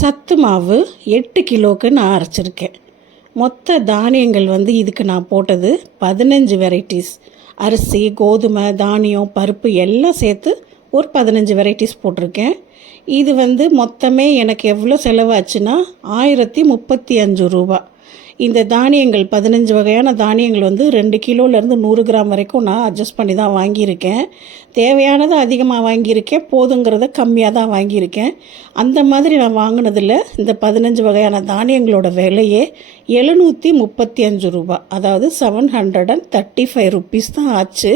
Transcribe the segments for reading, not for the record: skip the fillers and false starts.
சத்து மாவு 8 கிலோவுக்கு நான் அரைச்சிருக்கேன். மொத்த தானியங்கள் இதுக்கு நான் போட்டது 15 வெரைட்டிஸ். அரிசி, கோதுமை, தானியம், பருப்பு எல்லாம் சேர்த்து ஒரு 15 வெரைட்டிஸ் போட்டிருக்கேன். இது மொத்தமே எனக்கு எவ்வளோ செலவாச்சுன்னா 1035 ரூபா. இந்த தானியங்கள் 15 வகையான தானியங்கள் 2 கிலோலேருந்து 100 கிராம் வரைக்கும் நான் அட்ஜஸ்ட் பண்ணி தான் வாங்கியிருக்கேன். தேவையானதை அதிகமாக வாங்கியிருக்கேன், போதுங்கிறத கம்மியாக தான் வாங்கியிருக்கேன். அந்த மாதிரி நான் வாங்கினதில் இந்த 15 வகையான தானியங்களோட விலையே 735 ரூபா, அதாவது 735 ருப்பீஸ் தான் ஆச்சு.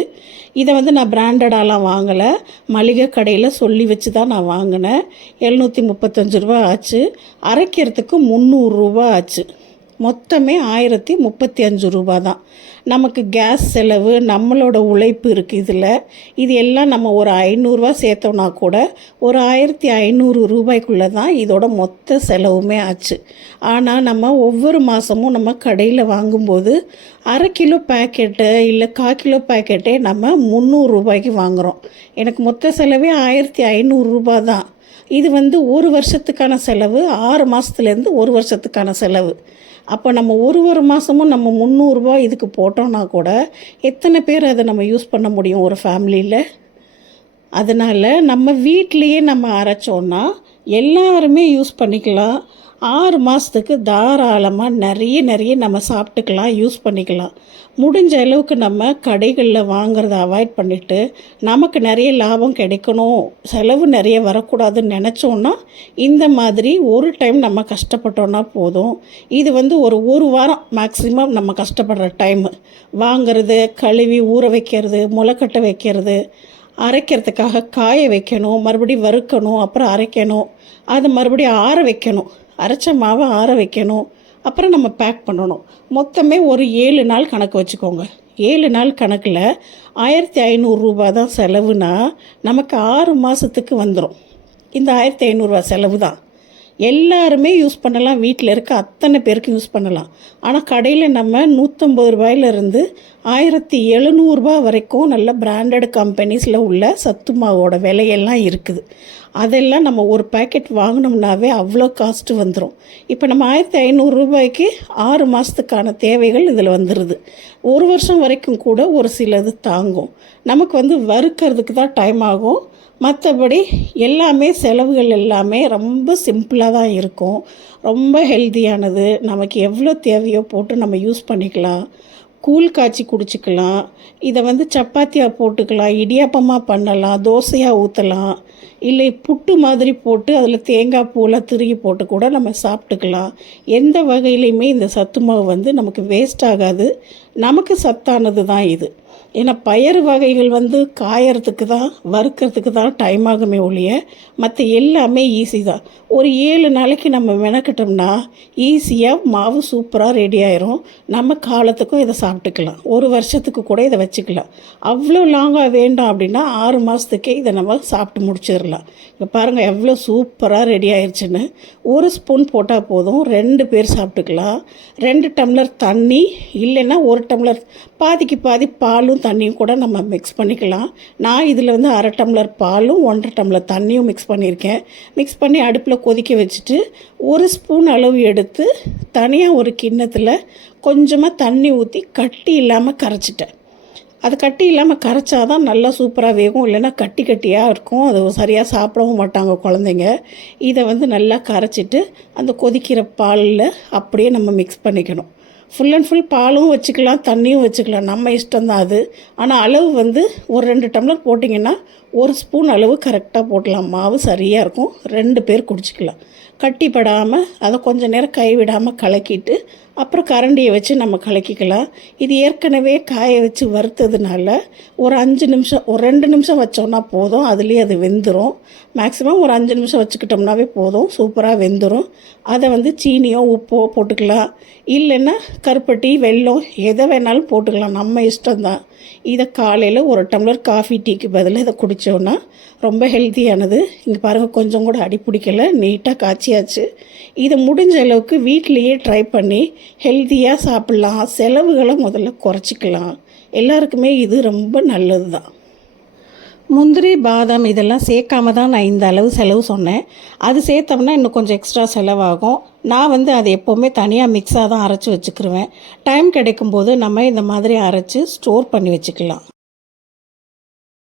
இதை நான் பிராண்டடாலாம் வாங்கலை, மளிகை கடையில் சொல்லி வச்சு தான் நான் வாங்கினேன். 735 ரூபா ஆச்சு. அரைக்கிறதுக்கு 300 ரூபா ஆச்சு. மொத்தமே 1035 ரூபா தான். நமக்கு கேஸ் செலவு, நம்மளோட உழைப்பு இருக்குது. இது எல்லாம் நம்ம ஒரு 500 சேர்த்தோன்னா கூட ஒரு 1500 ரூபாய்க்குள்ளே தான் இதோட மொத்த செலவுமே ஆச்சு. ஆனால் நம்ம ஒவ்வொரு மாதமும் நம்ம கடையில் வாங்கும்போது அரை கிலோ பேக்கெட்டு இல்லை 1/4 கிலோ பேக்கெட்டே நம்ம 300 ரூபாய்க்கு வாங்குகிறோம். எனக்கு மொத்த செலவே 1500 ரூபா தான். இது ஒரு வருஷத்துக்கான செலவு, 6 மாதத்துலேருந்து ஒரு வருஷத்துக்கான செலவு. அப்போ நம்ம ஒரு மாதமும் நம்ம 300 ரூபா இதுக்கு போட்டோன்னா கூட எத்தனை பேர் அதை நம்ம யூஸ் பண்ண முடியும் ஒரு ஃபேமிலியில்? அதனால் நம்ம வீட்லேயே நம்ம அரைச்சோன்னா எல்லாருமே யூஸ் பண்ணிக்கலாம். 6 மாதத்துக்கு தாராளமாக நிறைய நம்ம சாப்பிட்டுக்கலாம், யூஸ் பண்ணிக்கலாம். முடிஞ்ச அளவுக்கு நம்ம கடைகளில் வாங்குறத அவாய்ட் பண்ணிவிட்டு நமக்கு நிறைய லாபம் கிடைக்கணும், செலவு நிறைய வரக்கூடாதுன்னு நினச்சோன்னா இந்த மாதிரி ஒரு டைம் நம்ம கஷ்டப்பட்டோன்னா போதும். இது ஒரு வாரம் மேக்ஸிமம் நம்ம கஷ்டப்படுற டைமு. வாங்கிறது, கழுவி ஊற வைக்கிறது, முளைக்கட்ட வைக்கிறது, அரைக்கிறதுக்காக காய வைக்கணும், மறுபடியும் வறுக்கணும், அப்புறம் அரைக்கணும், அதை மறுபடியும் ஆற வைக்கணும், அரைச்ச மாவை ஆற வைக்கணும், அப்புறம் நம்ம பேக் பண்ணணும். மொத்தமே ஒரு 7 நாள் கணக்கு வச்சுக்கோங்க. 7 நாள் கணக்கில் 1500 ரூபா தான் செலவுனா நமக்கு 6 மாதத்துக்கு வந்துடும். இந்த 1500 ரூபா செலவு தான் எல்லாருமே யூஸ் பண்ணலாம், வீட்டில் இருக்க அத்தனை பேருக்கு யூஸ் பண்ணலாம். ஆனால் கடையில் நம்ம 150 ரூபாயிலிருந்து 1700 ரூபா வரைக்கும் நல்ல பிராண்டட் கம்பெனிஸில் உள்ள சத்து மாவோட விலையெல்லாம் இருக்குது. அதெல்லாம் நம்ம ஒரு பேக்கெட் வாங்கினோம்னாவே அவ்வளோ காஸ்ட்டு வந்துடும். இப்போ நம்ம 1500 ரூபாய்க்கு 6 மாதத்துக்கான தேவைகள் இதில் வந்துடுது. ஒரு வருஷம் வரைக்கும் கூட ஒரு சிலது தாங்கும். நமக்கு வறுக்கிறதுக்கு தான் டைம் ஆகும். மற்றபடி எல்லாமே செலவுகள் எல்லாமே ரொம்ப சிம்பிளாக தான் இருக்கும். ரொம்ப ஹெல்த்தியானது. நமக்கு எவ்வளோ தேவையோ போட்டு நம்ம யூஸ் பண்ணிக்கலாம். கூழ் காய்ச்சி குடிச்சிக்கலாம். இதை சப்பாத்தியாக போட்டுக்கலாம், இடியாப்பமாக பண்ணலாம், தோசையாக ஊற்றலாம், இல்லை புட்டு மாதிரி போட்டு அதில் தேங்காய் பூலாம் திருகி போட்டு கூட நம்ம சாப்பிட்டுக்கலாம். எந்த வகையிலையுமே இந்த சத்து மாவு நமக்கு வேஸ்ட் ஆகாது. நமக்கு சத்தானது தான் இது. ஏன்னா பயறு வகைகள் காயறதுக்கு தான், வறுக்கிறதுக்கு தான் டைம் ஆகுமே ஒழிய மற்ற எல்லாமே ஈஸி தான். ஒரு 7 நாளைக்கு நம்ம மெனக்கிட்டோம்னா ஈஸியாக மாவு சூப்பராக ரெடி ஆயிரும். நம்ம காலத்துக்கும் இதை சாப்பிட்டுக்கலாம், ஒரு வருஷத்துக்கு கூட இதை வச்சுக்கலாம். அவ்வளோ லாங்காக வேண்டாம் அப்படின்னா 6 மாதத்துக்கே இதை நம்ம சாப்பிட்டு முடிச்சிடலாம். இப்போ பாருங்கள் எவ்வளோ சூப்பராக ரெடி ஆயிடுச்சுன்னு. ஒரு ஸ்பூன் போட்டால் போதும், 2 பேர் சாப்பிட்டுக்கலாம். 2 டம்ளர் தண்ணி இல்லைன்னா 1 டம்ளர், பாதிக்கு பாதி பாலும் தண்ணியும் கூட நம்ம மிக்ஸ் பண்ணிக்கலாம். நான் இதில் அரை டம்ளர் பாலும் 1.5 டம்ளர் தண்ணியும் மிக்ஸ் பண்ணியிருக்கேன். மிக்ஸ் பண்ணி அடுப்பில் கொதிக்க வச்சுட்டு 1 ஸ்பூன் அளவு எடுத்து தனியாக ஒரு கிண்ணத்தில் கொஞ்சமாக தண்ணி ஊற்றி கட்டி இல்லாமல் கரைச்சிட்டேன். அது கட்டி இல்லாமல் கரைச்சாதான் நல்லா சூப்பராக வேகும், இல்லைன்னா கட்டி கட்டியாக இருக்கும், அது சரியாக சாப்பிடவும் மாட்டாங்க குழந்தைங்க. இதை நல்லா கரைச்சிட்டு அந்த கொதிக்கிற பாலில் அப்படியே நம்ம மிக்ஸ் பண்ணிக்கணும். ஃபுல் அண்ட் ஃபுல் பாலும் வச்சுக்கலாம், தண்ணியும் வச்சுக்கலாம், நம்ம இஷ்டம்தான் அது. ஆனால் அளவு ஒரு 2 டம்ளர் போட்டிங்கன்னா 1 ஸ்பூன் அளவு கரெக்டாக போடலாம். மாவு சரியாக இருக்கும், 2 பேர் குடிச்சிக்கலாம். கட்டிப்படாமல் அதை கொஞ்சம் நேரம் கைவிடாமல் கலக்கிட்டு அப்புறம் கரண்டியை வச்சு நம்ம கலக்கிக்கலாம். இது ஏற்கனவே காய வச்சு வறுத்ததுனால ஒரு 5 நிமிஷம், ஒரு 2 நிமிஷம் வச்சோன்னா போதும், அதுலேயே அது வெந்துடும். மேக்ஸிமம் ஒரு 5 நிமிஷம் வச்சுக்கிட்டோம்னாவே போதும், சூப்பராக வெந்துடும். அதை சீனியோ உப்போ போட்டுக்கலாம், இல்லைன்னா கருப்பட்டி, வெல்லம் எதை வேணாலும் போட்டுக்கலாம், நம்ம இஷ்டம்தான். இதை காலையில் ஒரு டம்ளர் காஃபி டீக்கு பதிலாக இதை குடித்தோன்னா ரொம்ப ஹெல்த்தியானது. இங்கே பாருங்கள் கொஞ்சம் கூட அடி பிடிக்கலை, நீட்டாக காய்ச்சியாச்சு. இதை முடிஞ்ச அளவுக்கு வீட்டிலையே ட்ரை பண்ணி ஹெல்த்தியாக சாப்பிட்லாம். செலவுகளை முதல்ல குறைச்சிக்கலாம். எல்லாருக்குமே இது ரொம்ப நல்லது தான். முந்திரி பாதாம் இதெல்லாம் சேர்க்காம தான் நான் இந்த அளவு செலவு சொன்னேன். அது சேர்த்தோம்னா இன்னும் கொஞ்சம் எக்ஸ்ட்ரா செலவாகும். நான் வந்து அது எப்போவுமே தனியாக மிக்ஸாக தான் அரைச்சி வச்சுக்கிருவேன். டைம் கிடைக்கும்போது நம்ம இந்த மாதிரி அரைச்சி ஸ்டோர் பண்ணி வச்சுக்கலாம்.